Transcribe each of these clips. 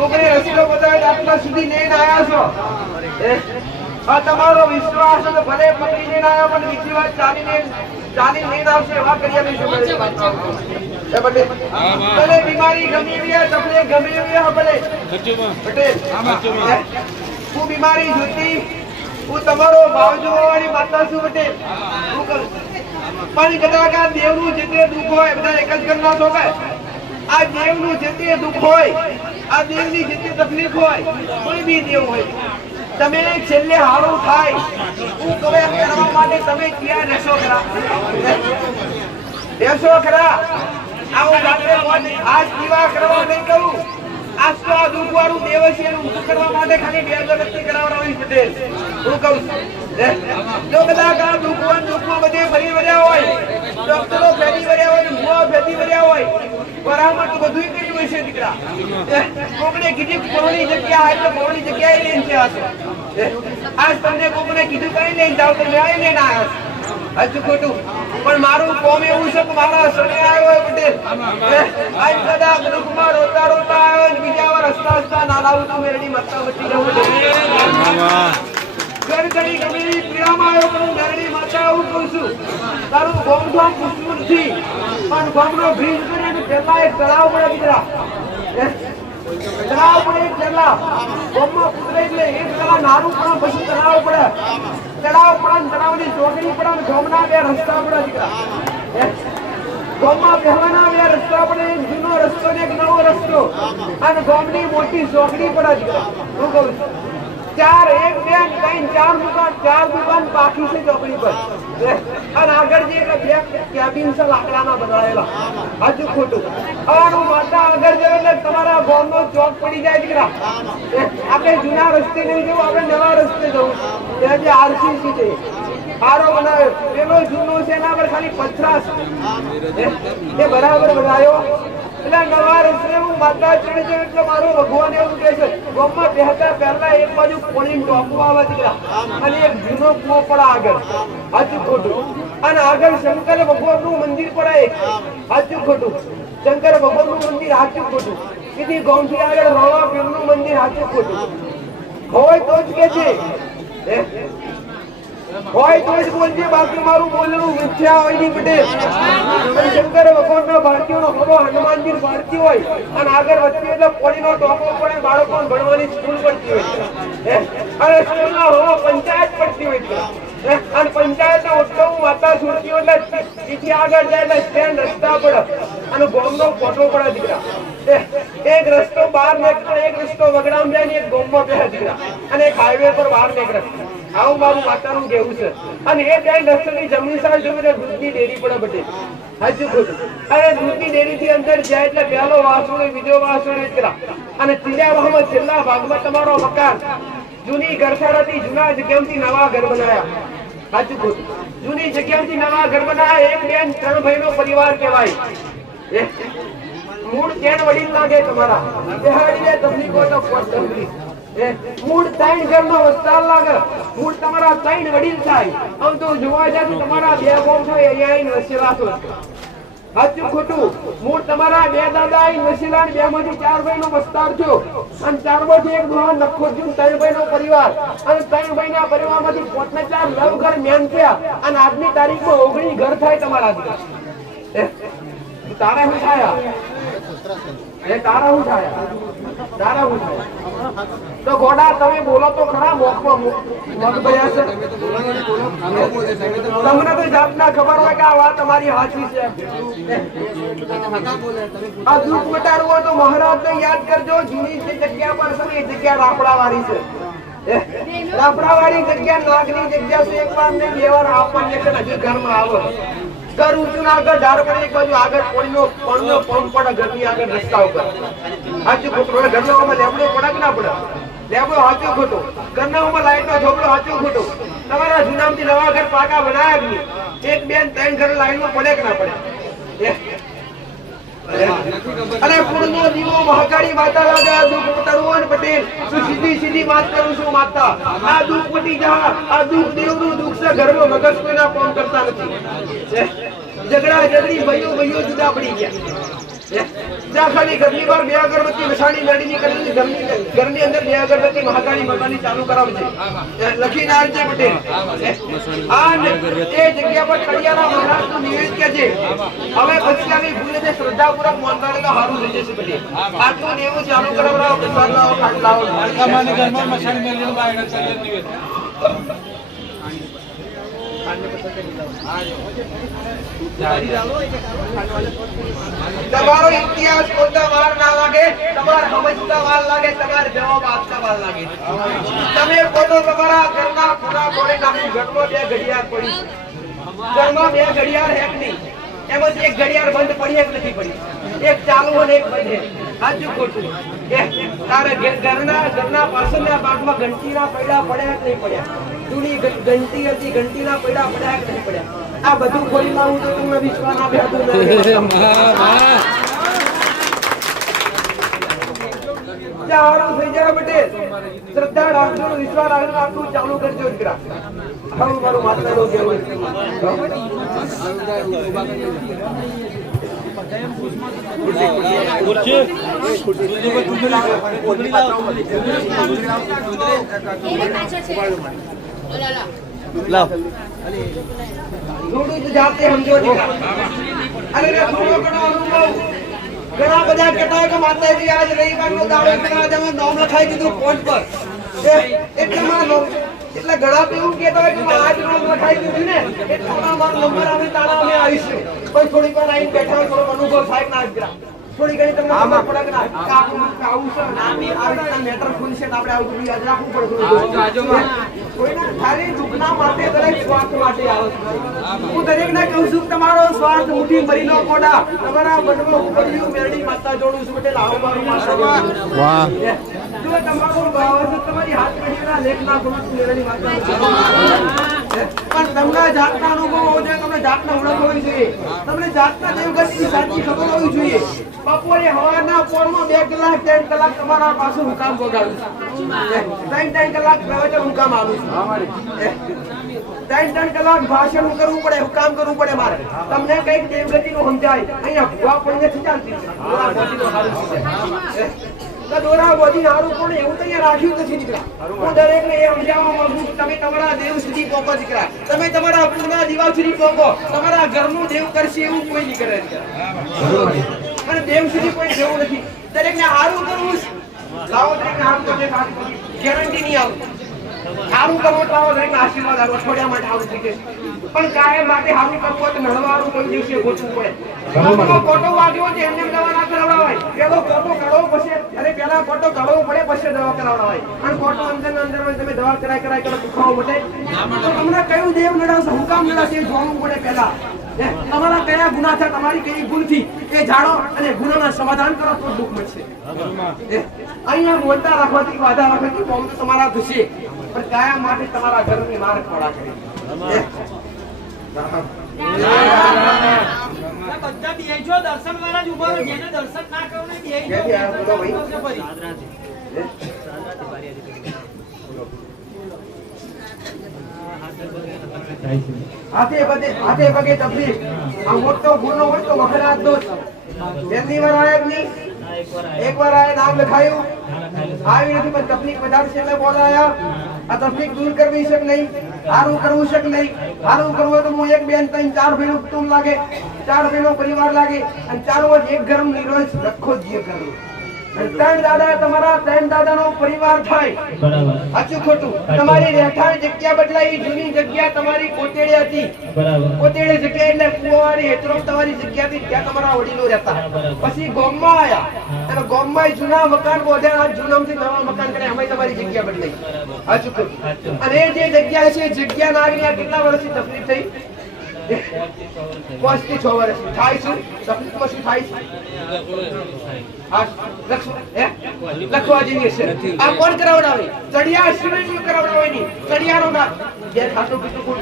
કોકને રસ્તો બતાવે આટલા સુધી લઈને આવ્યા છો આ તમારો વિશ્વાસ તો ભલે પકડીને આવ્યા પણ બીજી વાત ચાલીને લઈને આવશે એવા કર્યા નહીં ભલે બીમારી ગમે એવી તકલીફ ગમે એવી ભલે પટેલ હું બીમારી જોતી હું તમારો ભાવ જોવાવાળી માતા છું પટેલ પણ કદાચ આ દેવનું જેટલે દુઃખ હોય બધા એક જ ઘરના છો કે આ દેવનું જેટલે દુઃખ હોય આ દેવની જેટલી તકલીફ હોય કોઈ બી દેવ હોય તમે છેલ્લે હારું થાય હું કવે કરવા માટે તમે ક્યાં રહેશો ખરા આવું રાત્રે આજ દીવા કરવા નહીં કહું આજ તો આ દુઃખ વાળું દેવ છે એનું ઊંચું કરવા માટે ખાલી બે અગરબત્તી કરાવડાવી પટેલ હું કહું જો કદાચ આ દુઃખમાં બધે ફરી વર્યા હોય ડોક્ટરો ફેરી વર્યા હોય મુવા ફેરી વર્યા હોય બરાબર તો બધું કર્યું હોય છે દીકરા કોકને કીધી કોની જગ્યા હોય તો કોની જગ્યાએ લઈને છે આજ તમને કોકને કીધું કઈ લઈને જાવ તો મેં લઈને આવ્યા હજુ ખોટું પણ મારું કોમ એવું છે કે મારા સને આવ્યો હોય પટેલ આજ કદાચ દુઃખમાં રોતા રોતા આવ્યો બીજા વાર હસતા ના લાવું તો મેરડી મસ્તા બચી જવું ઘડી ગમેલી પ્રિયામાં આવ્યો પણ મેરડી માતા આવું કહું છું તારું ગોમ પૂછવું નથી પણ ગોમનો બ્રિજ કરીને પેલા એક તળાવ પડે દીકરા તળાવ પડે એક તળાવ ગોમમાં પુતરે એટલે એક તળાવ નાનું પણ પછી તળાવ પડે તળાવની ચોકડી પડે ગોમના બે રસ્તા પડે દીકરા ગોમમાં પહેલાના બે રસ્તા પડે એક જૂનો રસ્તો ને એક નવો રસ્તો અને ગોમની મોટી ચોકડી પડે દીકરા હું કહું છું ચાર દુકાન બાકી છે ચોકડી પર અને આગળ જે બે કેબિન છે લાકડાના બનાવેલા હજુ ખોટું આનું માતા આગળ જવે એટલે તમારા ગામનો ચોક પડી જાય દીકરા આપણે જૂના રસ્તે નહીં જવું આપણે નવા રસ્તે જવું જે આરસીસી છે સારો બનાવ્યો પેલો જૂનો છે એના પર ખાલી પથરા છે એ બરાબર બનાવ્યો એટલે નવા રસ્તે હું માતા ચડી જઉં એટલે મારું ભગવાન એવું કહે છે ગામમાં બેહતા પહેલા એક બાજુ પોણી ટોપું આવે દીકરા અને એક જૂનો કૂવો પડે આગળ હજુ ખોટું અને આગળ શંકર ભગવાન નું મંદિર પડે હજુ ખોટું શંકર ભગવાન નું મંદિર હાચું ખોટું સીધી ગામથી આગળ રોવા પીર નું મંદિર હાચું ખોટું હોય તો જ કે છે હોય તો જ બોલજે બાકી મારું બોલવું મિથ્યા હોય નહીં પટેલ શંકર ભગવાનના ભારતીયોનો ખરો હનુમાનજી ભારતી હોય અને આગળ વચ્ચે એટલે પોળીનો ટોપો પડે બાળકો ભણવાની સ્કૂલ પડતી હોય અને સ્કૂલના હોવા પંચાયત પડતી હોય અને પંચાયતના ઓટલો માતા સુરતી એટલે તેથી આગળ જાય એટલે સ્ટેન્ડ રસ્તા પડે અને ગામનો ફોટો પડે દીકરા એક રસ્તો બહાર નીકળે એક રસ્તો વગડામ જાય ને એક ગામમાં બે દીકરા અને એક હાઈવે પર બહાર નીકળે આવું મારું માતાનું કેવું છે અને એ ત્યાં રસ્તાની જમણી સાઈડ જોવે તો દૂધની ડેરી પડે બટે હજુ ખોટું અને દૂધની ડેરી થી અંદર જાય એટલે પહેલો વાસણો બીજો વાસણો દીકરા અને ત્રીજા ભાગમાં છેલ્લા ભાગમાં તમારો મકાન જૂની ઘરસારાથી જૂના જગ્યાથી નવા ઘર બનાવ્યા હજુ ખોટું જૂની જગ્યાથી નવા ઘર બનાવ્યા એક બેન ત્રણ ભાઈનો પરિવાર કહેવાય મૂળ કેન વડીલ લાગે તમારા દેહાડીને તકલીફો તો મૂળ ત્રણ ઘરનો વસ્તાર લાગે મૂળ તમારા ત્રણ વડીલ થાય આમ તો જોવા જાય તમારા બે ગામ થાય અહીંયા વસેલા છો સાચું ખોટું મૂળ તમારા બે દાદા વસેલા બે માંથી ચાર ભાઈ નો વસ્તાર થયો અને ચાર માંથી એક દોહા નખો થયું ત્રણ ભાઈ નો પરિવાર અને ત્રણ ભાઈ ના પરિવાર માંથી 5 ને 4 નવ ઘર મેન થયા અને આજની તારીખમાં 19 ઘર થાય તમારા તારા શું થાય તો ગોડા તમે બોલો તો ખરા મોકમાં મગ ભર્યા છે તમને તો જાતના ખબર હોય કે આ વાત તમારી સાચી છે આ દુઃખ મટાડવું હોય તો મહારાજને યાદ કરજો જૂની જે જગ્યા પર છે એ જગ્યા રાપડાવાળી છે રાપડાવાળી જગ્યા નાગની જગ્યા છે એક વાર ને બે વાર આપણને હજુ ઘરમાં આવો ઘર ઊંચું ના આગળ ઝાડ પડે એક બાજુ આગળ પાણીનો પંપ પડે ઘરની આગળ રસ્તા ઉપર સાચું ખોટું ઘરનાઓમાં લેબડો પડે કે ના પડે લેબડો સાચું ખોટું ઘરનાઓમાં લાઈટનો ઝોપડો સાચું ખોટું તમારા જૂનામથી નવા ઘર પાકા બનાવ્યા નહીં એક બેન ત્રણ ઘર લાઈનમાં પડે કે ના પડે અને પૂર્ણનો દીવો મહાકાળી માતા લાગે દુઃખ તરુવન પટેલ હું સીધી વાત કરું છું માતા આ દુઃખ પટી જા આ દુઃખ દેવનું દુઃખ છે ઘરનો મગજ કોઈના કામ કરતા નથી ઝઘડા ઝઘડી ભાઈઓ જુદા પડી ગયા જ્યાં ખાલી ઘરની બહાર 2 અગરબત્તી મસાણી મેળીની કરેલી ઘરની અંદર 2 અગરબત્તી મહાકાળી માતાની ચાલુ કરાવજે લખીને આવજે પટેલ આ એ જગ્યા પર કડિયાના મહારાજનું નિવેદ્ય છે હવે પછી આવી ભૂલે જે શ્રદ્ધાપૂર્વક મોનતાને તો હારું થઈ જશે પટેલ આટલું નેવું ચાલુ કરાવરાવો પ્રસાદ લાવો ખાટ લાવો અમારી ઘરમાં મસાણી મેળીનું બાયણ ચાલે નિવેદ્ય તમારો ઇતિહાસ બોલતા વાર ના લાગે તમારે સમજતા વાર લાગે તમારે જવાબ આપતા વાર લાગે તમે બોલો તમારા ઘરના પૂરા કોડે નાખી ઘરમાં 2 ઘડિયાળ પડી ઘરમાં 2 ઘડિયાળ હેક નહીં એમાંથી એક ઘડિયાળ બંધ પડી એક નથી પડી એક ચાલુ અને એક બંધ સાચું ખોટું તારે ઘરના પાછળના ભાગમાં ઘંટીના પૈડા પડ્યા કે નહીં પડ્યા જૂની ઘંટી હતી ઘંટીના પૈડા પડ્યા કે નહીં પડ્યા આ બધું ખોલી લાવું તો તમને વિશ્વાસ ના બેઠું ચારું થઈ જાય બેટે શ્રદ્ધા રાખજો વિશ્વાસ રાખજો આટલું ચાલુ કરજો દીકરા હવે મારું માતાનો કેવું જાતે સમજો અરે થોડો ઘણો અનુભવ ઘણા બધા કહેતા કે માતાજી આજ રવિવારનો દાડો આજે અમે નામ લખાઈ દીધું ફોન પર એટલે ઘણા એવું કહેતા હોય કે આજ નામ લખાઈ દીધું ને એટલે મારો નંબર આવે તારા અમે આવીશું પણ થોડીક વાર આવીને બેઠા હોય થોડો અનુભવ થાય ના દીકરા થોડી ઘણી તમને ખબર પડે કે આવું છે નામી આ રીતના મેટર ખુલશે તો આપણે આવું યાદ રાખવું પડે કોઈના ખાલી દુઃખના માટે દરેક સ્વાર્થ માટે આવે હું દરેકને કહું છું તમારો સ્વાર્થ મુઠ્ઠી ભરી નો કોડા તમારા મનમાં ઉપડ્યું મેરડી માતા જોડું છું એટલે લાવો મારું માતા વાહ જો તમારો ભાવ તમારી હાથ પેઢીના લેખના ગુણ મેરડી માતા પણ તમને જાતના અનુભવ હોવો જોઈએ તમને જાતના ઓળખ હોવી જોઈએ તમને જાતના દેવગતિની સાચી ખબર હોવી જોઈએ બપોરે હવાના પોરમાં 2 કલાક 3 કલાક તમારા પાસે હુકામ બગાડું 3 કલાક પ્રવચન હુકામ આવું છું 3 કલાક ભાષણ કરવું પડે હુકામ કરવું પડે મારે તમને કઈક દેવગતિનું સમજાય અહીંયા ભૂવા પણ નથી ચાલતી દોરા બોધી હારું પણ એવું તો અહીંયા રાખ્યું નથી દીકરા હું દરેકને એ સમજાવવા માંગુ છું તમે તમારા દેવ સુધી પહોંચો દીકરા તમે તમારા પૂર્ણા દિવાલ સુધી પહોંચો તમારા ઘરનું દેવ કરશે એવું કોઈ નહીં કરે અને દેવ સુધી કોઈ જવું નથી દરેકને હારું કરવું લાવો દરેકને હારું કરજે ગેરંટી નહીં આવું હારું કરવું તો આવો દરેકને આશીર્વાદ આવો અઠવાડિયા માટે હારું થઈ જશે પણ કાયમ માટે હારું કરવું હોય તો નળવાળું કોઈ દિવસે ગોઠવું પડે ફોટો વાગ્યો છે એમને દવા ના કરાવડાવાય પેલો ફોટો કાઢવો પછી અરે પેલા ફોટો કાઢવો પડે પછી દવા કરાવડાવાય અને ફોટો અંદર તમે દવા કરાય કરો દુખાવો મટે તો તમને કયું દેવ નડાવશે હુકામ નડાવશે એ જોવું પડે પેલા તમારા કયા ગુના છે તમારી કઈ ભૂલથી એ જાણો અને ગુનાના સમાધાન કરો તો દુઃખ મળશે અહીંયા બોલતા રાખવાથી વાદા રાખવાથી બોમ્બ તો તમારા થશે પણ કયા માટે તમારા ઘરની માર્ગ પડા કરે બધા બેજો દર્શન વાળા જ ઉભા રહો જેને દર્શન ના કરો ને હાથે પગે તકલીફ આ મોટો ગુનો હોય તો વખરાત દોષ પહેલી વાર આયા નહીં એક વાર આયા નામ લખાયું આવી નથી પણ તકલીફ વધારે છે એટલે બોલાયા આ તકલીફ દૂર કરવી છે કે નહીં હારું કરવું છે કે નહીં હારું કરવું હોય તો હું 1 2 3 4 ભાઈનો કુટુંબ લાગે 4 ભાઈનો પરિવાર લાગે અને 4 વર્ષ એક ઘર નિરોજ રખો જીવ કરવું ત્રણ દાદા તમારા ત્રણ દાદાનો પરિવાર થાય બરાબર સાચું ખોટું તમારી રહેઠાણ જગ્યા બદલાઈ જૂની જગ્યા તમારી કોટેડી હતી બરાબર કોટેડી જગ્યા એટલે કુવારી હેતરોમ તમારી જગ્યા હતી ત્યાં તમારા વડીલો રહેતા પછી ગામમાં આયા અને ગામમાં જૂના મકાન બોધ્યા જૂનામાંથી નવા મકાન કરે અમે તમારી જગ્યા બદલાઈ સાચું ખોટું અને જે જગ્યા છે જગ્યા ના આવી કેટલા વર્ષથી તકલીફ થઈ 5 થી 6 વર્ષ થાય છે તકલીફ પછી થાય છે લખવાજી છે આ કોણ કરાવડાવે ચડિયા સિવાય કરાવડાવે નહીં ચડિયાનો ના જે ખાટું પીતું કોણ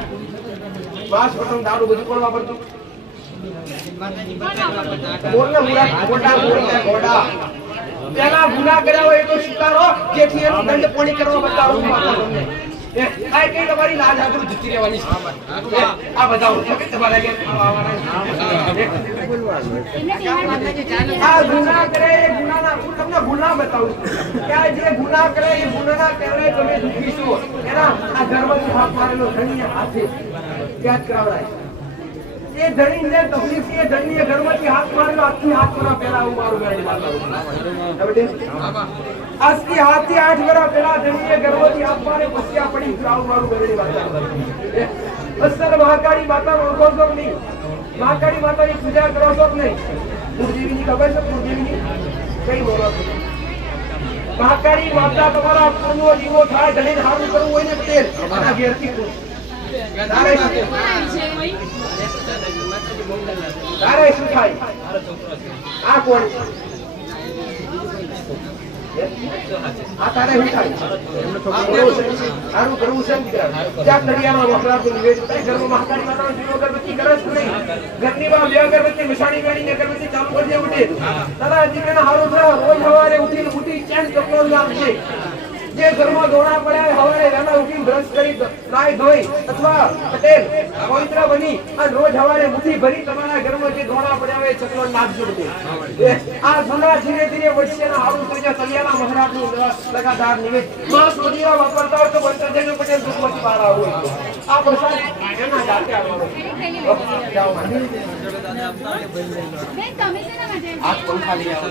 વાસ વટમ દારૂ બધું કોણ વાપરતું બોલને મુરા ગોડા બોલને ગોડા પેલા ગુના કર્યા હોય તો સ્વીકારો જેથી એનો દંડ પોણી કરવા બતાવું માતા તમને આ કઈ તમારી લાજ આબરૂ જતી રહેવાની છે આ બતાવો કે તમારા કે આ ગુનાહ કરે એ ગુનાના હું તમને ગુનાહ બતાવું કે આ જે ગુનાહ કરે એ ગુનાના કારણે તમે દુખી છો એના આ ઘરમાંથી હાથ મારેલો ધણીએ હાથે યાદ કરાવડાય એ ધણી ને તકલીફ એ ધણીએ ઘરમાંથી હાથ મારેલો આખી હાથ પર પહેલા હું મારું ગાડી મારવાનું આજથી 7 થી 8 વર્ષ પહેલા ધણીએ ઘરમાંથી હાથ મારે પછી આ પડી ગયું મારું ગાડી મારવાનું અસલ મહાકાળી માતાનો ઓળખો છો નહીં મહાકાળી માતાની પૂજા કરો છો નહીં ગુરુદેવીની ખબર છે ગુરુદેવીની કઈ બોલો મહાકાળી માતા તમારા પૂર્ણો જીવો થાય ધણીને હારું કરવું હોય ને પટેલ આના ઘેરથી તારે શું થાય આ કોણ આ તારે શું થાય સારું કરવું છે જ્યાં દરિયામાં વપરાતું નિવેદ ઘરમાં મહાકાળી માતાનો જીવો અગરબત્તી કરે છે નહીં ઘરની બહાર બે અગરબત્તી મસાણી ગાડીને અગરબત્તી ચાલુ કરી દે ઉઠે તારા દીકરાને હારું થાય રોજ સવારે ઉઠી ચેન ચપલો લાગશે જે ઘરમાં દોણા પડ્યા હવારે વહેલા ઉઠીને બ્રશ કરી નાઈ ધોઈ અથવા પટેલ પવિત્ર બની અને રોજ હવારે મુઠ્ઠી ભરી તમારા ઘરમાં જે દોણા પડ્યા હોય ચકલો નાખજો બધું આ ગુના ધીરે ધીરે વધશે અને હારું થઈ જાય કલ્યાણા મહારાજનું લગાતાર નિવેદ માસ મદિરા વાપરતા હોય તો બંધ જઈને પટેલ દુઃખમાંથી બહાર આવવું આ પ્રસાદ એના જાતે આવવાનો જાઓ આ પંખા લઈ આવો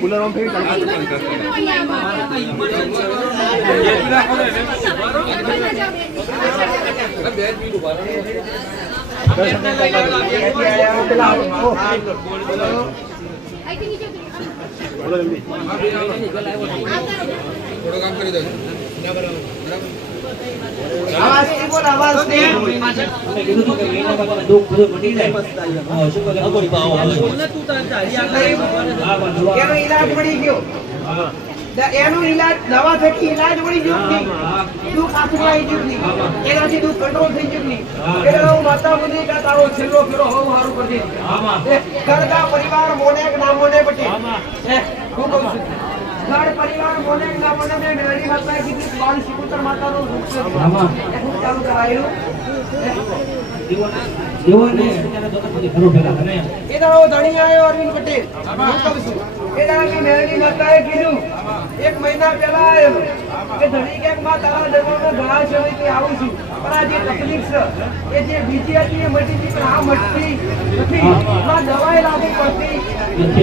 कूलर ऑन फिर थोड़ा काम कर दो आवाज से बोल आवाज से કીધું તો કે એના બાપા દુઃખ બધું મટી જાય શું કરે અગોડી પાવ બોલને તું તાર ચારિયા એનો ઈલાજ મળી ગયો એનો ઈલાજ દવા થકી ઈલાજ મળી ગયો દુઃખ આખું આવી ગયું એનાથી દુઃખ કંટ્રોલ થઈ ગયું એટલે હું માતા મુની કા તારો છેલ્લો ફેરો હોવ હારું કરી દે કરતા પરિવાર મોને ના મોને પટી હું કહું છું ઘર પરિવાર મોને ના મોને મે મેરી માતા કીધી બાલ સિકુતર માતાનો વૃક્ષ છે હું ચાલુ કરાયેલું જીવને તેના દોકરથી ઘરો ભેગા કરે એ દાડો ધણી આયો અરવિંદ પટેલ હું કહું છું એ દાડા મેરી માતાએ કીધું એક મહિના પહેલા આયો કે ધણી કે માં તારા દરબારમાં ઘણા સમયથી આવું છું પણ આ જે તકલીફ છે એ જે બીજી હતી એ મટી ગઈ પણ આ મટતી નથી માં દવાઈ લાગુ પડતી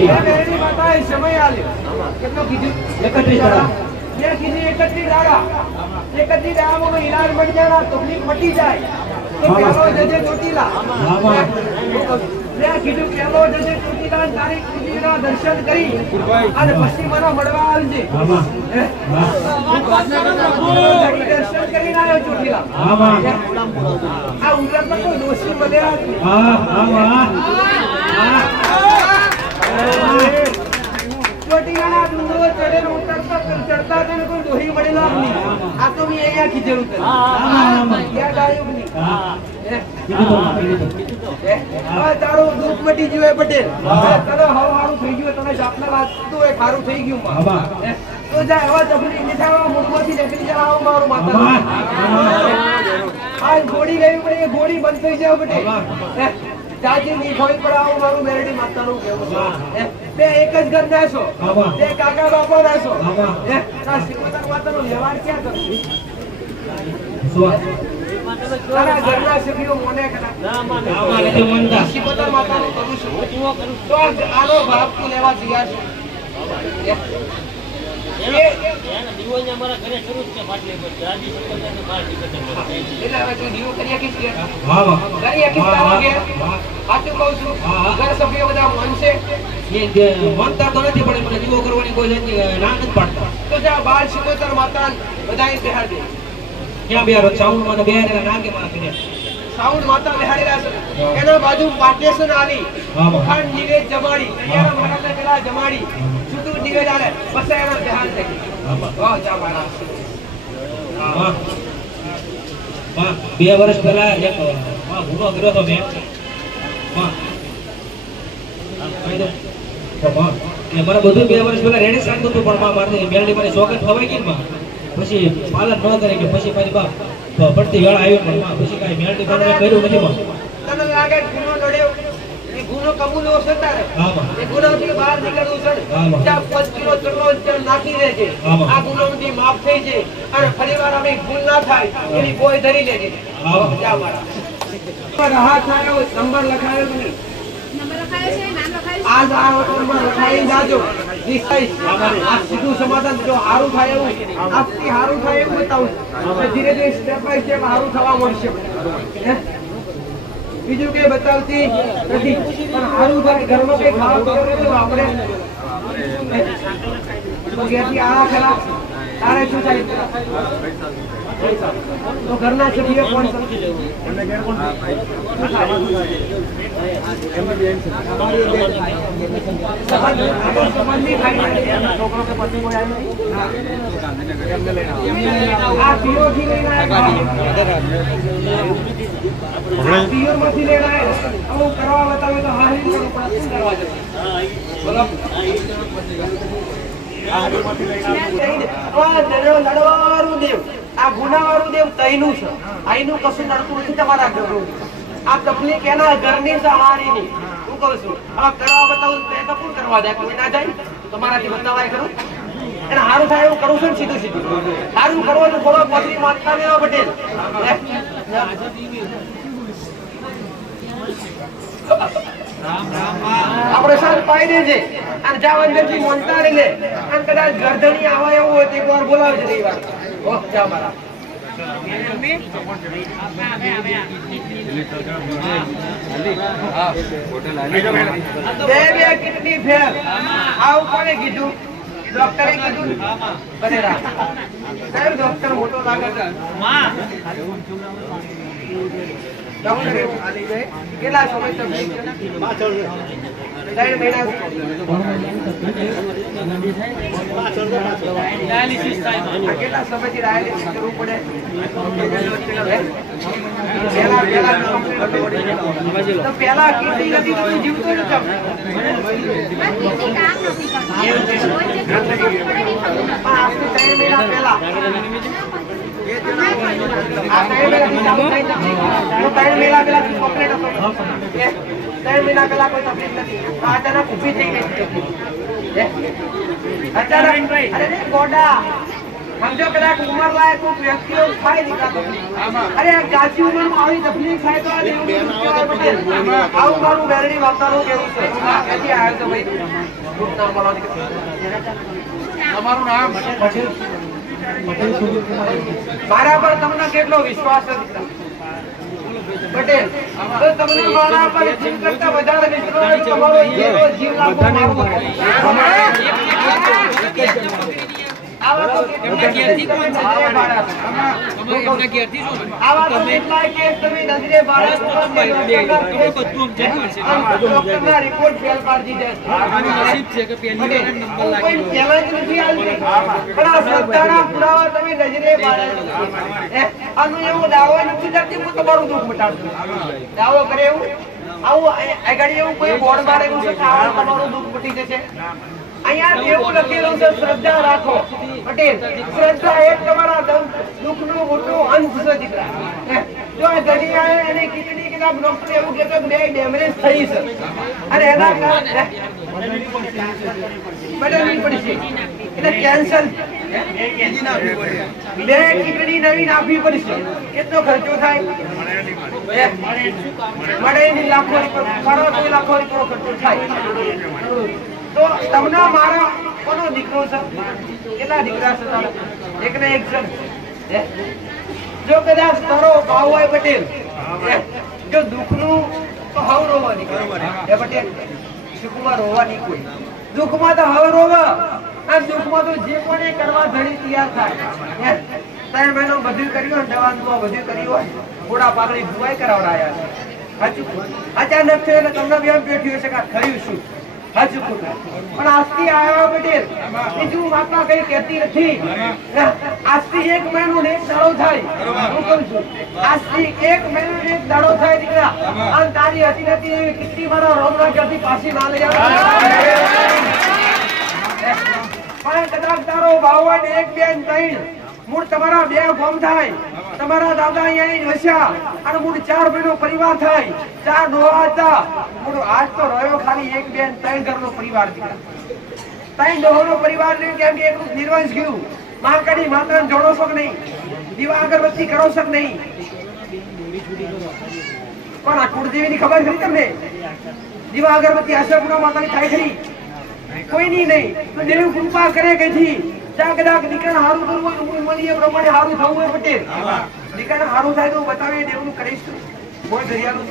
એ મેરી માતાએ સમય આલ્યો કેટલો કીધું 31 દાડા મેં કીધું 31 દાડામાં ઈલાજ મટી જાય તકલીફ મટી જાય તો પેલો જજે ચોટીલા મેં કીધું પેલો જજે ચોટીલા તારી કુટીના દર્શન કરી અને પછી મને મળવા આવજે દર્શન કરીને આવ્યો ચોટીલા આ ઉંદરમાં કોઈ દોષી મળ્યા ચોટીલાના ડુંગરો ચડેલો ઉતરતા ચડતા તેને કોઈ દોહી મળેલા નહીં આ તો મેં અહીંયા કીધેલું તને યાદ આવ્યું નહીં તારું દુઃખ મટી ગયું પટેલ તને હારું થઈ ગયું તને જાતને લાગતું હોય ખારું થઈ ગયું તો જા હવે તકલીફ નિશાળો મૂળમાંથી નીકળી જા આવો મારું માતા આ ગોળી લેવી પડે એ ગોળી બંધ થઈ જાય પટેલ ચાચી ની ખોઈ પર આવો મારું મેરડી માતાનું કેવું છે બે એક જ ઘર ના છો બે કાકા બાપા ના છો આ સિકંદર માતાનો વ્યવહાર ક્યાં કરો તારા ઘરના સભ્યો મોને કરા સિકંદર માતાનું કરું છું તો આનો ભાગ તું લેવા તૈયાર છું અમારા ઘરે શરૂ છે પાટલી પર રાજી સંબંધને બહાર નીકળે એટલે હવે તું દીવો કરીએ કે છે કરીએ કે તારા ઘેર આટલું કહું છું ઘર સભ્યો બધા માનશે મનતા તો નથી પણ મને દીવો કરવાની કોઈ ના નથી પાડતા તો જા બાળ સિકોતર માતા બધાય બિહાર દે ક્યાં બિહાર સાઉન્ડ માં બિહાર નાકે માં કરે સાઉન્ડ માતા બિહારેલા છે એના બાજુ પાટેશન આલી ખાંડ નિવેદ જમાડી અહીંયા મહારાજને પેલા જમાડી છૂટું નિવેદ આલે પછી એના બિહાર થઈ વાહ જા મહારાજ વાહ 2 વર્ષ પહેલા એક ગુનો કર્યો તો મેં કહી દઉં તો માં એ મને બધું 2 વર્ષ પહેલા રેડી સાંગતું હતું પણ માં મારથી મેલડી મને ચોકટ ખવાઈ ગઈ માં પછી પાલન ન કરે કે પછી મારી બાપ પડતી વેળા આવી પણ માં પછી કાંઈ મેલડી મને કર્યું નથી માં તને લાગે ગુનો નડ્યો એ ગુનો કબૂલ હશે તારે હા માં એ ગુનાથી બહાર નીકળવું છે હા, માં. ત્યાં 5 કિલો ચટલો ત્યાં નાખી દેજે હા, માં. આ ગુનામાંથી માફ થઈ છે અને ફરીવાર અમે ભૂલ ના થાય એની કોઈ ધરી લેજે હા, માં. જા મારા રાહત થાય એવો નંબર લખાયો નહીં નંબર લખાયો છે, નામ લખાયું છે. આજ આ નંબર લખાઈ જાજો નિશ્ચય આ સીધું સમાધાન જો હારું થાય એવું આજથી હારું થાય એવું બતાવું અને ધીરે ધીરે સ્ટેપ બાય સ્ટેપ હારું થવા મળશે હે? બીજું કઈ બતાવતી નથી પણ હારું થાય ઘરમાં કઈ ખાવા પીવાનું તો આપણે તો ઘેરથી આ ખરા તારે શું થાય તો ઘરના સભ્યો કોણ છે? સમાજની ખાઈ છોકરો કે પછી કોઈ આવ્યો નહીં? આ પીઓથી લઈને આવ્યા પીઓમાંથી લઈને આવ્યા આવું કરવા બતાવે તો હારી કરવું પડે શું કરવા જશે બોલો લડવાળું દેવ આ ગુનાવાળું દેવ તઈનું છે આઈનું કશું નડતું નથી તમારા ઘરનું આ તકલીફ એના ઘરની સહારીની હું કહું છું હવે કરવા બતાવું તો કોણ કરવા જાય કોઈ ના જાય તમારાથી બતાવાય ખરું એને સારું થાય એવું કરું છું ને સીધું સીધું સારું કરવાનું થોડો પત્રી માનતા લેવા પટેલ આપણે સાથ પાઈ દેજે અને જાવ અંદરથી મોંટાડી લે અને કદાચ ગરદણી આવા એવું હોય તો એકવાર બોલાવજે એ વાત ઓહ જા મારા બે કિડની ફેલ આવું કોને કીધું ડોક્ટરે કીધું બનેરા સાહેબ ડોક્ટર મોટો લાગે છે ડોક્ટર એવું ખાલી જાય કેટલા સમય તકલીફ છે 3 મહિના કેટલા સમયથી ડાયાલિસિસ કરવું પડે પેલા કિડની નથી તો તું જીવતો જ કેમ? બસ કામ નથી કરતા. કોઈ પણ જગ્યાએ આપણે 3 મહિના પહેલા આ 3 મહિનાથી ચાલુ થઈ તકલીફ તો 3 મહિના પહેલા તું કમ્પ્લેટ હતો 3 મહિના પહેલા કોઈ તકલીફ નથી તો અચાનક ઊભી થઈ ગઈ અચાનક અરે ગોડા સમજો કદાચ ઉંમર લાયક કોઈ વ્યક્તિઓ થાય નીકળતો અરે આ કાચી ઉંમરમાં આવી તકલીફ થાય તો આ દેવું કહેવાય પટેલ આવું મારું બેરડી વાર્તાનું કેવું છે ક્યાંથી આવ્યો તો ભાઈ શું નામ બોલો તમારું નામ મારા પર તમને કેટલો વિશ્વાસ નથી પટેલ તો તમને મારા પર જીવ કરતા વધારે વિશ્વાસ તમારો જીવ લાવવા માંગુ આવા તો કેટલાય કેસ તમે નજરે બાળક ડોક્ટરના રિપોર્ટ ફેલ પાડી દીધા કોઈ ચેલેન્જ નથી આવતી પણ આ સત્તાના પુરાવા તમે નજરે બાળક આનું એવું દાવો નથી કરતી હું તમારું દુઃખ મટાડું દાવો કરે એવું આવું આગળ એવું કોઈ બોર્ડ મારેલું છે કે આ તમારું દુઃખ મટી જશે અહીંયા એવું લખેલું છે શ્રદ્ધા રાખો પટેલ શ્રદ્ધા એક તમારા દુઃખનું મોટું અંશ છે દીકરા જો આ દરિયાએ અને કિડની કે ડોક્ટર એવું કહેતો કે બે ડેમેજ થઈ છે અને એના કારણે બદલવી પડશે એટલે કેન્સર બે કિડની નવી નાખવી પડશે કેટલો ખર્ચો થાય મળે ની લાખો કરોડો લાખો રૂપિયા ખર્ચો થાય તો તમને મારા કોનો દીકરો છે કેટલા દીકરા છે તારા એક ને એક છે જો કદાચ તારો ભાવ હોય પટેલ જો દુઃખનું તો હવ રોવાની એ પટેલ સુખમાં રોવાની કોઈ દુઃખમાં તો હવ રોવા અને દુઃખમાં તો જે કોને કરવા ધણી તૈયાર થાય 3 મહિનો બધું કર્યું ને દવા દુવા બધું કર્યું હોય થોડા પાકડી ભુવાઈ કરાવડાયા છે સાચું અચાનક થયું એટલે તમને બેમ બેઠ્યું હશે કે ખર્યું શું હાચું ખોટું? પણ આજથી આવ્યા પટેલ બીજું માતા કઈ કહેતી નથી. આજથી 1 મહિનો ને 1 દાડો થાય. હું કહું છું આજથી 1 મહિનો ને 1 દાડો થાય દીકરા. અને તારી હતી નથી એવી કેટલી મારા રોમના ક્યાંથી પાછી ના લઈ આવે. પણ કદાચ તારો ભાવ 1 2 3 મૂળ તમારા 2 ફોર્મ થાય. તમારા દાદા અહીંયા વસ્યા અને મૂળ 4 ભાઈનો પરિવાર થાય. 4 ડોહા હતા. મૂળ આજ તો રહ્યો ખાલી 1 2 3 ઘરનો પરિવાર દીકરા. 3 ડોહાનો પરિવાર ને કેમ કે એકલું નિર્વંશ ગયું. મહાકાળી માતાને જોડો છો કે નહીં? દીવા અગરબત્તી કરો છો કે નહીં? પણ આ કુળદેવીની ખબર ખરી તમને? દીવા અગરબત્તી આશાપુરા માતાની થાય ખરી? કોઈ નહીં. તો દેવ કૃપા કરે કઈથી કદાચ દીકરાને હારું કરવું હોય તો મળી એ પ્રમાણે હારું થવું હોય પટેલ. દીકરાને હારું થાય તો બતાવે દેવનું કરીશ. બોલ દરિયાનું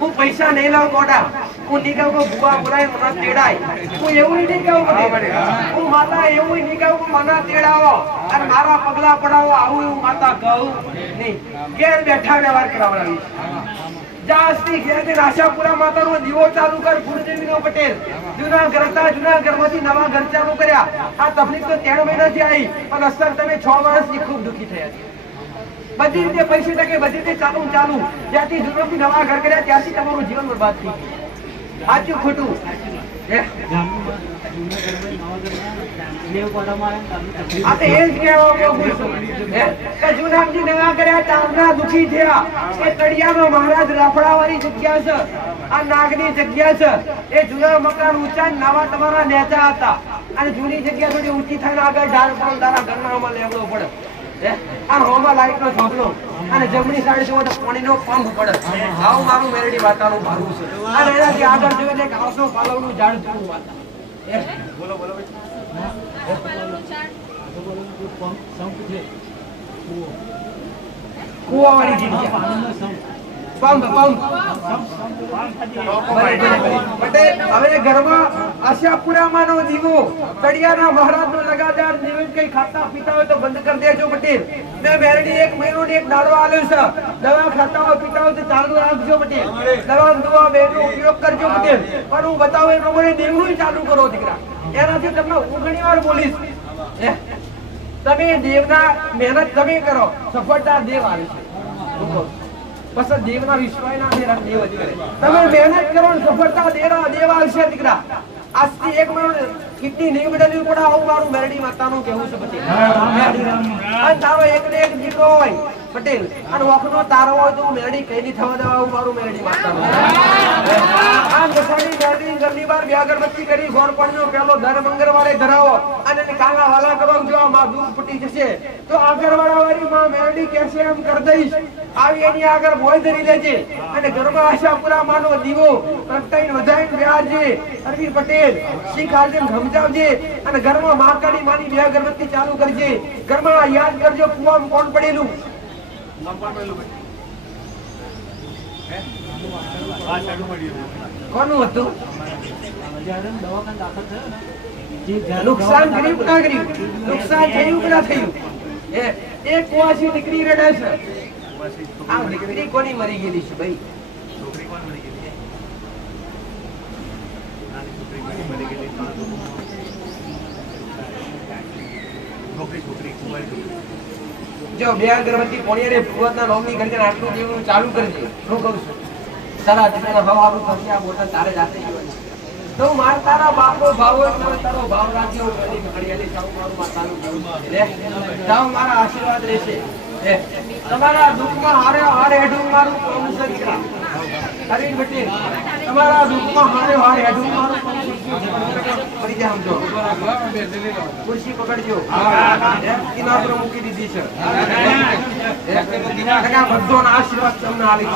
હું પૈસા નહીં લાવ કોડા. હું નહીં કહું કે ભૂવા બોલાય મને તેડાય. હું એવું નહીં કહું પટેલ. હું માતા એવું નહીં કહું કે મને તેડાવો અને મારા પગલા પડાવો. આવું એવું માતા કહું નહીં. ઘેર બેઠા વ્યવહાર કરાવડાવીશ. જાસ્તી ઘેર આશાપુરા માતાનો દીવો ચાલુ કર. કુળદેવીનો પટેલ જૂના ઘર હતા. જૂના ઘરમાંથી નવા ઘર ચાલુ કર્યા. આ તકલીફ તો 3 મહિનાથી આવી પણ અસર તમે 6 વર્ષથી ખૂબ દુઃખી થયા છે. બધી રીતે પૈસે ટકે બધી રીતે ચાલુ જ્યાંથી જૂનાથી નવા ઘર કર્યા ત્યાંથી તમારું જીવન બરબાદ થઈ ગયું. સાચું ખોટું? દુખી થયા. એ તળિયાનો મહારાજ રાફડાવાળી જગ્યા છે. આ નાગની જગ્યા છે. એ જૂના મકાન ઊંચા નવા તમારા નેચા હતા. અને જૂની જગ્યા થોડી ઊંચી થઈને આગળ ઢાળ પણ તારા ઘરમાં લેવડો પડે. આ હોમાં લાઈટ નો થોભલો અને જમણી સાઈડ જોવો તો પાણીનો પંપ પડે. આવું મારું મેરડી વાતાનું ભારું છે. અને એનાથી આગળ જોઈએ એટલે ઘાસનો પાલવનું ઝાડ જેવું વાતા. બોલો કુવાવાળી જગ્યા પંપ પટેલ. હવે ઘરમાં આશાપુરામાંનો દીવો તળિયાના મહારાજનો લગાતાર નિવેદ કઈ ખાતા પીતા હોય તો બંધ કરી દેજો પટેલ. મેં મેરડી 1 મહિનો ને 1 દાડો આલ્યો છે. દવા ખાતા હોય પીતા હોય તો ચાલુ રાખજો પટેલ. દવા દવા બેનો ઉપયોગ કરજો પટેલ. પણ હું બતાવું એ પ્રમાણે દેવનું ચાલુ કરો દીકરા. એનાથી તમને ઘણી વાર બોલીશ. તમે દેવના મહેનત તમે કરો સફળતા દેવ આવે છે. બસ દેવના વિશ્વાસના દેવ જ કરે. તમે મહેનત કરો ને સફળતા દેવ આવશે દીકરા. આજથી 1 મહિનો કેટલી નહીં બદલવી પડે. આવું મારું મેરડી માતાનું કહેવું છે પટેલ. અને તારો એક ને એક દીકરો હોય પટેલ અને વખનો તારો હોય તો મેરડી કઈ નહીં થવા દેવા. આવું મારું મેરડી માતાનું. આ દસાડી મેરડી ઘરની બહાર 2 અગરબત્તી કરી ગોળ પાણીનો પહેલો દર મંગળવારે ધરાવો અને એને કાંગા વાલા કરો. જો આમાં દૂધ ફૂટી જશે તો આગળવાળા વાળી માં મેરડી કહેશે એમ કરી દઈશ. આવી એની આગળ ભોય ધરી લેજે અને ઘરમાં આશાપુરા માનો દીવો પ્રગટાઈને વધાઈને વ્યાજે. અરવિંદ પટેલ શીખ આજે સમજાવજે અને ઘરમાં મહાકાળી માની 2 અગરબત્તી ચાલુ કરજે. ઘરમાં યાદ કરજો કુવામાં કોણ પડેલું. કોનું હતું? નુકસાન કર્યું ના કર્યું? નુકસાન થયું કે ના થયું? એક કુવાસી દીકરી રડે છે. આ દીકરી કોની મરી ગયેલી છે ભાઈ? જો 2 અગરબત્તી પોણીએ ભગવતના નામની કરીને આટલું દેવું ચાલુ કરજે. હું કહું છું તારા દીકરાના ભાવ આવું થશે. આ બોટલ તારે જાતે તો માર તારા બાપનો ભાવ હોય તો તારો ભાવ રાખ્યો ઘડિયાળી જાવ મારું માતાનું કેવું જાવ મારા આશીર્વાદ રહેશે. તમારા દુઃખમાં હારે હારે હેઠું મારું પ્રભુ દીકરા. અરવિંદ પટેલ તમારા દુઃખમાં હારે હારે હેઠું મારું ફરી જા. સમજો ખુરશી પકડજો. કિનાર પર મૂકી દીધી છે. બધોના આશીર્વાદ તમને આવી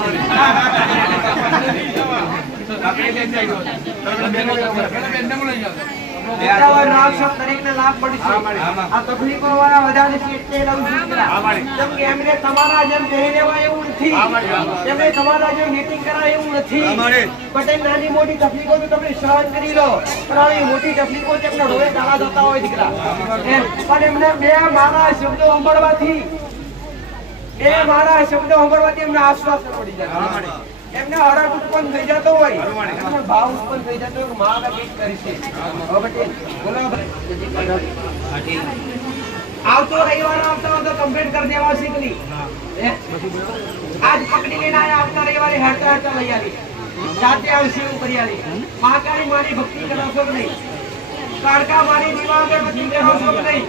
તમારા જેમ પહેરી લેવા એવું નથી. તમારા જેમ મીટિંગ કરાય એવું નથી. પટેલ નાની મોટી તકલીફો તો તમે સહન કરી લો પણ આવી મોટી તકલીફો તેમને રોએ તાળા જતા હોય દીકરા. પણ એમને બે મારા શબ્દો સાંભળવાથી એમને આશ્વાસન મળી જાય. એમને હરખ ઉત્પન્ન થઈ જતો હોય એમને ભાવ ઉત્પન્ન થઈ જતો હોય મહારાજ કંઈક કરશે. હવે પટેલ બોલો. આવતો રવિવાર આવતો હોય તો કમ્પ્લીટ કરી દેવા શીખલી. આજ પકડી લઈને આયા, આવતા રવિવારે હેરતા હેરતા લઈ આવી, જાતે આવશે એવું કરી આવી. મહાકાળી માની ભક્તિ કરાવશો કે નહીં? કાળકા માની દીવા અગરબત્તી બેહોશો કે નહીં?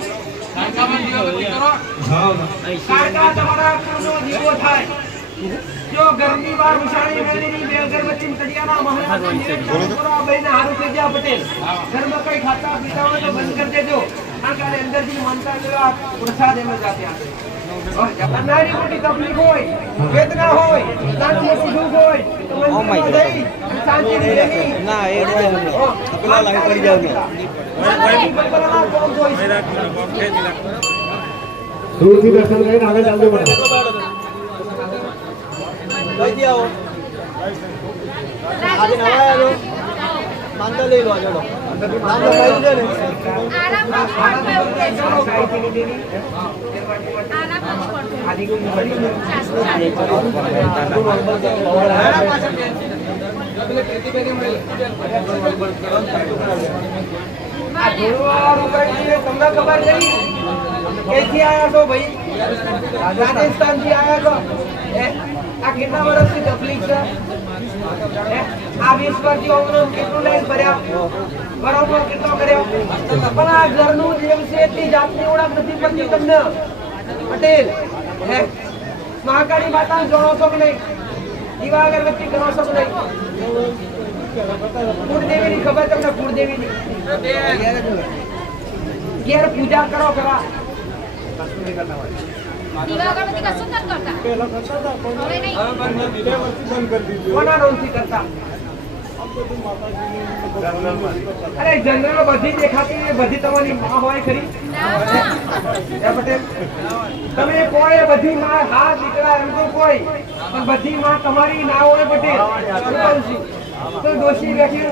કાળકા તમારા અક્ષરનો દીવો થાય. જો ઘરની બહાર ઉષાણી મેળીની બે અગરબત્તી તળિયાના મહારાજના નિરંજન બહેને હારું થઈ ગયા પટેલ. ઘરમાં કઈ ખાતા પીતા હોય તો બંધ કરી દેજો, કારણ કે આને અંદરથી માનતા જેવા પ્રસાદ એમ જ આપે. નાની મોટી તકલીફ હોય, વેદના હોય, નાનું મોટું દુઃખ હોય તો મંદિરમાં જઈ શાંતિથી રહેવી. ના એ પેલા લાઈન પડી જાવ ભગવાનના કોમ હોય છે. દૂરથી દર્શન કરીને આગળ ચાલજો પડે. કઈ આવો આજે નવા આવ્યો માનતા લઈ લો ચલો નામ લખાઈ દે ને તમને ખબર નહીં ક્યાંથી આયા છો ભાઈ? રાજસ્થાન થી આયા છો. આ કેટલા વર્ષની તકલીફ છે? આ 20 વર્ષથી ઓમનો કેટલું લઈને ભર્યા, બરોબર કેટલો કર્યો, પણ આ ઘરનું જેમ છે એટલી જાતની ઓળખ નથી પડતી તમને પટેલ. મહાકાળી માતા જાણો છો કે નહીં? દીવા અગરબત્તી કરો છો કે નહીં? કુળદેવીની ખબર તમને? કુળદેવીની ઘેર પૂજા કરો પેલા. દીવા અગરબત્તી કશું નથી કરતા. હવે નહીં. કોના નામથી કરતા? અરે જનરલ બધી દેખાતી એ બધી તમારી માં હોય ખરી? એ પટેલ તમે કોઈ બધી માં હા દીકરા એમ તો કોઈ, પણ બધી માં તમારી ના હોય પટેલ. તો ડોશી બેઠી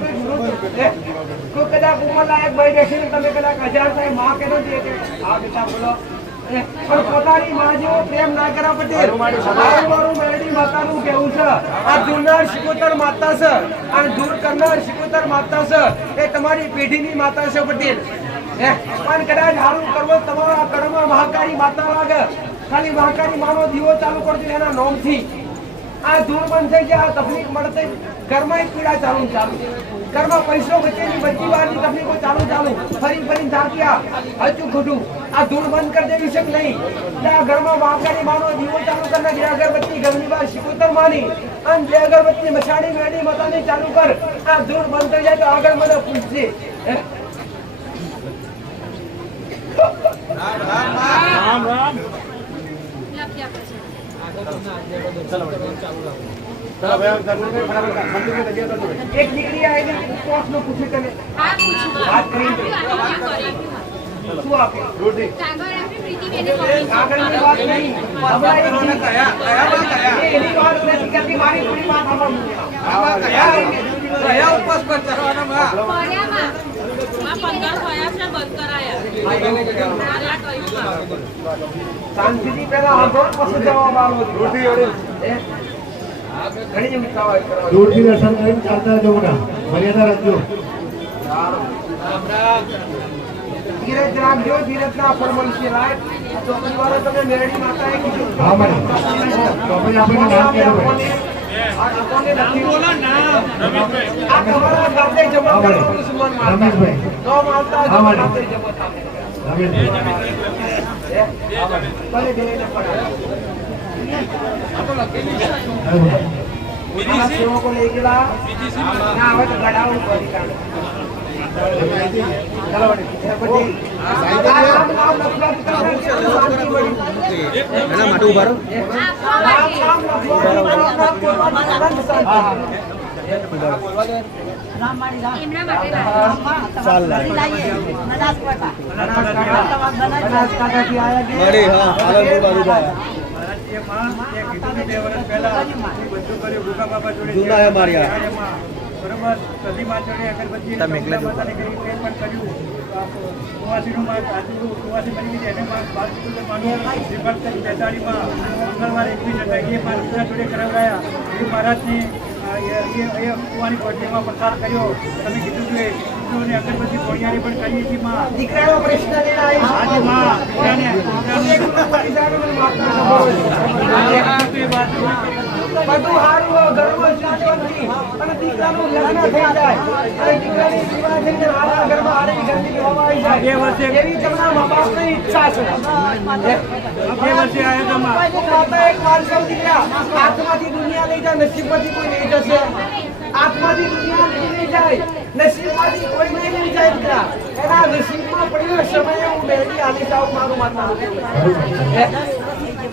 તો કદાચ ઉંમર લાયક ભાઈ બેસીને તમે કદાચ 1000 થાય માં કે નથી કે હા બેટા બોલો, પણ પોતાની માં જેવો પ્રેમ ના કરા પટેલ. મારું મેરડી માતાનું કહેવું છે આ દૂરનાર શિકોતર માતા છે અને દૂર કરનાર શિકોતર માતા છે એ તમારી પેઢીની માતા છે પટેલ. પણ કદાચ હારું કરવો તમારા કડમાં મહાકાળી માતા લાગે, ખાલી મહાકાળી માનો દીવો ચાલુ કરજો એના નોમથી. આ દૂર બંધ થઈ જાય, તકલીફ મળશે ઘરમાં પીડા ચાલુ ઘરમાં પૈસો બચેલી બધી વારની તકલીફો ચાલુ ફરી થાક્યા હજુ ખોટું. આ ધૂળ બંધ કરી દેવી છે કે નહીં? આ ઘરમાં મહાકાળી માનો દીવો ચાલુ કરના બે અગરબત્તી ઘરની બહાર શિકોતર માની અને બે અગરબત્તી મસાણી મેળી માતાની ચાલુ કર. આ ધૂળ બંધ થઈ જાય તો આગળ મને પૂછશે. રામ રામ લખ્યા પછી. એક દીકરી આવેલી ઉપવાસનું પૂછ્યું તમે હા પૂછ્યું. વાત કરી આપ્યું. શું આપ્યું? કાગળ આપ્યું પ્રીતિબેને મોકલી. આગળની વાત નહીં. હમણાં એક દીકરી- એની વાત નથી કરતી, મારી પૂરી વાત સાંભળો. ફળિયામાં. શાંતિથી પહેલા સાંભળો, પછી જવાબ આપો. ઘણી ઉતાવળ કરવાની. દૂરથી દર્શન કરીને ચાલતા રહેજો મોટા, મર્યાદા રાખજો. ધીરજ રાખજો, ધીરજના ફળ મળશે. લાયક ચોથી વાર તમે મેરડી માતાએ કીધું. હા મને તો પછી આપણે નામ કહેવું પડે. આ તમારા ગામડે જમા કરવાનું સુમન માતા. રમેશભાઈ. નો માનતા હા, મને. ગામડે જમા થાય. રમેશભાઈ. ભલે બેને પડાવે. આ સેવકો લઈ ગયેલા ના હવે તો ગડાવું પડી કાઢે. ચાલો વળી. નામ લખવા શાંતિ મળી. એના માટે ઉભા રહો એમના માટે લાવ્યા. ચાલ મળી હા આલમપુર બાજુ જાય જૂના હે માર્યા બરોબર સધી માતાને અગરબત્તી માતાને કરી તે પણ કર્યું કુવાસીનું માં આજુ કુવાસી બની ગઈ એને માં 12 માનું વિભક્ત 42 માં મંગળવારે 21 હતા એ પણ પૂરા જોડે કરાવડાયા ગુરુ મહારાજને એ કુવાની કોઠીમાં પ્રસાર કર્યો તમે કીધું કે ને અગરબત્તી પોણિયારી પણ કરીએ છીએ માં દીકરાનો પ્રશ્ન લઈને આવી આજે માં બધું હારું ઘરમાં શાંતિ અને દીકરાનું લગ્ન થઈ જાય અને દીકરાની વિવાહ થઈને હારા ઘરમાં હારી ઘરની હવા આવી જાય એવી તમારા મા બાપની ઈચ્છા છે બે વર્ષે આવ્યો તો માં માતા એક વાર સૌ દીકરા આત્માથી દુનિયા લઈ જાય નસીબમાંથી કોઈ નહીં જશે આત્માથી દુનિયા લઈ જાય નસીબમાંથી કોઈ નહીં લઈ જાય દીકરા એના નસીબમાં પડેલો સમયે હું મેળવી આલી જાઉં મારું માતાનું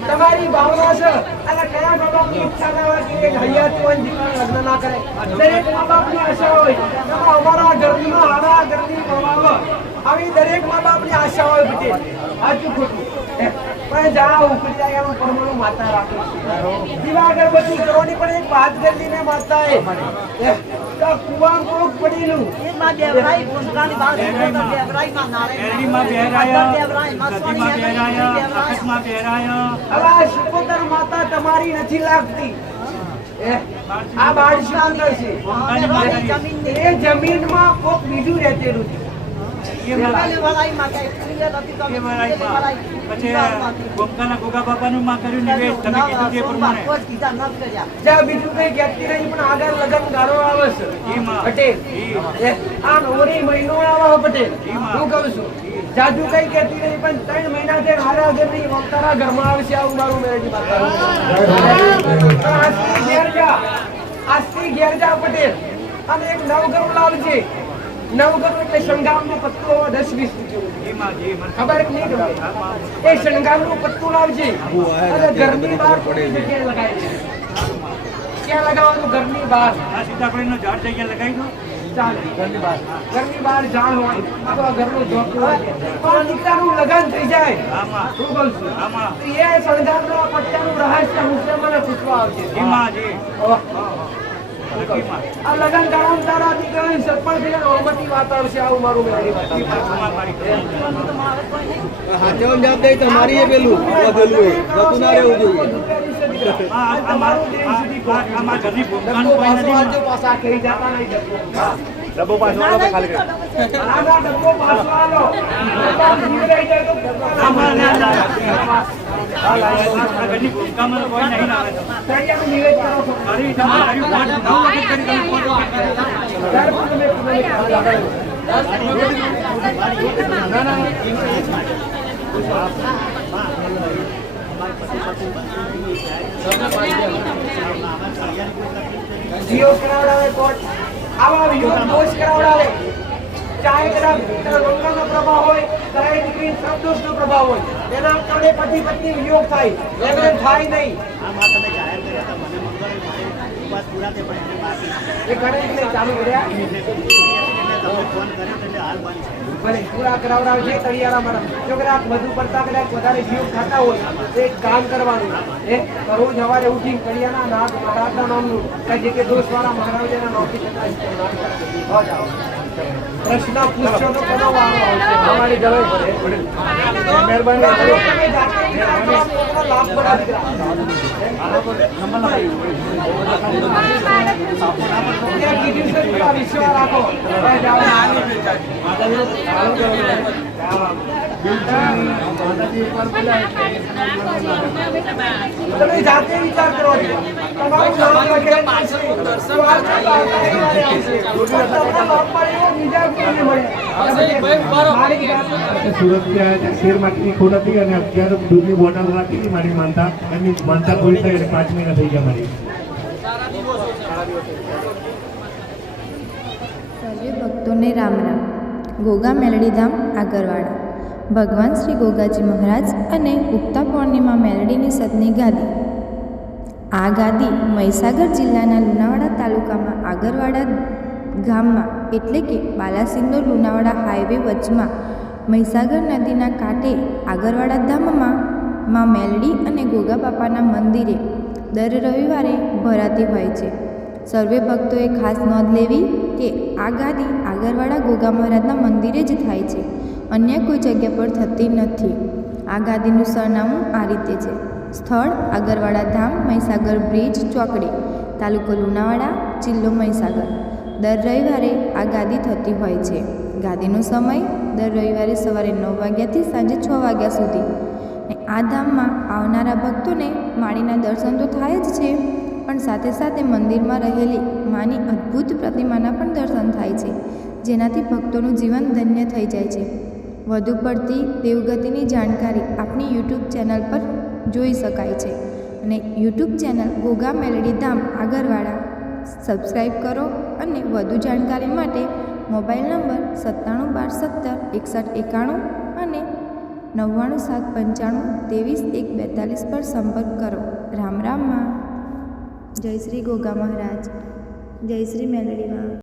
તમારી ભાવના છે અને કયા મા બાપની ઈચ્છા ના હોય કે હૈયાતીઓને દીકરાનું લગ્ન ના કરે દરેક મા બાપની આશા હોય કે અમારા ઘરમાં હારા ઘરની પ્રભાવ આવી દરેક મા બાપની આશા હોય બધી સાચું ખોટું પણ જા ઉકળી જાય એમ પરમાણુ માતા રાખે દીવા અગરબત્તી કરવાની પણ એક વાત કરી ને માતાએ કુવા કોક પડેલું એરડીમાં પહેરાયા સતીમાં પહેરાયા આકાશમાં પહેરાયા આ શિકોતર માતા તમારી નથી લાગતી આ બાળ શિકોતર છે એ જમીનમાં કોક બીજું રહેતેલું છે પછી ગોમકાના ગોગા બાપાનું માં કર્યું નિવેદ તમે કીધું તે પ્રમાણે જ્યાં બીજું કઈ કહેતી નહીં પણ આગળ લગન ગાળો આવે છે પટેલ આ નવરી મહિનો આવે પટેલ હું કહું છું જાજુ કઈ કહેતી નહીં પણ 3 મહિના થી હારા ઘરની વક્તારા ઘરમાં આવશે આવું મારું મેરેજ આજથી ઘેર જા પટેલ અને એક નવગરું લાવજે નવગરું એટલે શણગારનું પત્તું હવે 10-20 રૂપિયા ખબર જ નહીં એ શણગારનું પત્તું લાવજે અને ઘરની બહાર થોડી જગ્યાએ લગાવી ક્યાં લગાવવાનું ઘરની બહાર આ સીતાફળીનો ઝાડ જગ્યા લગાવી દો ચાલે ઘરની બહાર ઝાડ હોય અથવા ઘરનું ઝોપડું હોય પણ દીકરાનું લગ્ન થઈ જાય આમાં શું બોલશું આમાં એ શણગારનો પટ્ટાનું રહસ્ય હું મને પૂછવા આવશે એમાં જે આ લગન કરાવ તારા દીકરાની સરપંચ થઈને નોમતી વાત આવશે આવું મારું મેળી વાત હાચવણ જવાબ દઈ તમારી એ પેલું વધેલું એ જતું ના રહેવું જોઈએ પાછા કહી જતા નહીં ડબ્બો પાછો વાળો તો ખાલી કરો. ડબ્બો પાછો આલો નિવેદ કરો જીઓ કરાવડાવે કોટ આવા વિયોગ દોષ કરાવડાવે ચાહે કદાચ રોગનો પ્રભાવ હોય ચાહે દીકરી સબદોષનો પ્રભાવ હોય એના કારણે પતિ પત્ની વિયોગ થાય લગ્ન થાય નહીં એ કરે એટલે ચાલુ કર્યા ભલે પૂરા કરાવડાવજે તળિયારા મારા જો કદાચ વધુ પડતા કદાચ વધારે જીવ ખાતા હોય તો એક કામ કરવાનું રોજ સવારે ઉઠી તળિયાના નાથ મહારાજના નામનું જે કે દોષવાળા મહારાજના નામથી પ્રશ્ન પૂછશો તો કોનો વારો આવશે અમારી જવાબ પડે મહેરબાની તમે જાતે લાભ બના દીકરા વિશ્વાસ રાખો તમે જાતે વિચાર કરો તમારું નામ લખેલું સુરતથી આવ્યા હતા, શેર માટેની ખોટ હતી અને 11 દૂધની બોટલ રાખી હતી મારી માનતા. એમની માનતા પૂરી થઈ એટલે 5 મહિના થઈ ગયા મારી. સર્વે ભક્તોને રામ રામ. ગોગા મેલડીધામ આગરવાડા. ભગવાન શ્રી ગોગાજી મહારાજ અને ઉગતા પૂર્ણિમા મેલડીની સતની ગાદી. આ ગાદી મહીસાગર જિલ્લાના લુણાવાડા તાલુકામાં આગરવાડા ગામમાં એટલે કે બાલાસિનોર લુણાવાડા હાઈવે વચમાં મહીસાગર નદીના કાંઠે આગરવાડા ધામમાં માં મેલડી અને ગોગા બાપાના મંદિરે દર રવિવારે ભરાતી હોય છે. સર્વે ભક્તોએ ખાસ નોંધ લેવી કે આ ગાદી આગરવાડા ગોગા મહારાજના મંદિરે જ થાય છે, અન્ય કોઈ જગ્યા પર થતી નથી. આ ગાદીનું સરનામું આ રીતે છે: સ્થળ આગરવાડા ધામ, મહીસાગર બ્રિજ ચોકડી, તાલુકો લુણાવાડા, જિલ્લો મહીસાગર. દર રવિવારે આ ગાદી થતી હોય છે. ગાદીનો સમય દર રવિવારે સવારે 9 વાગ્યાથી સાંજે 6 વાગ્યા સુધી. આ ધામમાં આવનારા ભક્તોને માળીના દર્શન તો થાય જ છે, પણ સાથે સાથે મંદિરમાં રહેલી માની અદ્ભુત પ્રતિમાના પણ દર્શન થાય છે, જેનાથી ભક્તોનું જીવન ધન્ય થઈ જાય છે. વધુ પડતી દેવગતિની જાણકારી આપણી યુટ્યુબ ચેનલ પર જોઈ શકાય છે. અને યુટ્યુબ ચેનલ ગોગા મેલડી ધામ આગરવાડા સબસ્ક્રાઈબ કરો. અને વધુ જાણકારી માટે મોબાઈલ નંબર 9712176191 અને 9975523142 પર સંપર્ક કરો. રામ રામ માં. જય શ્રી ગોગા મહારાજ, જય શ્રી મેલડીમાં.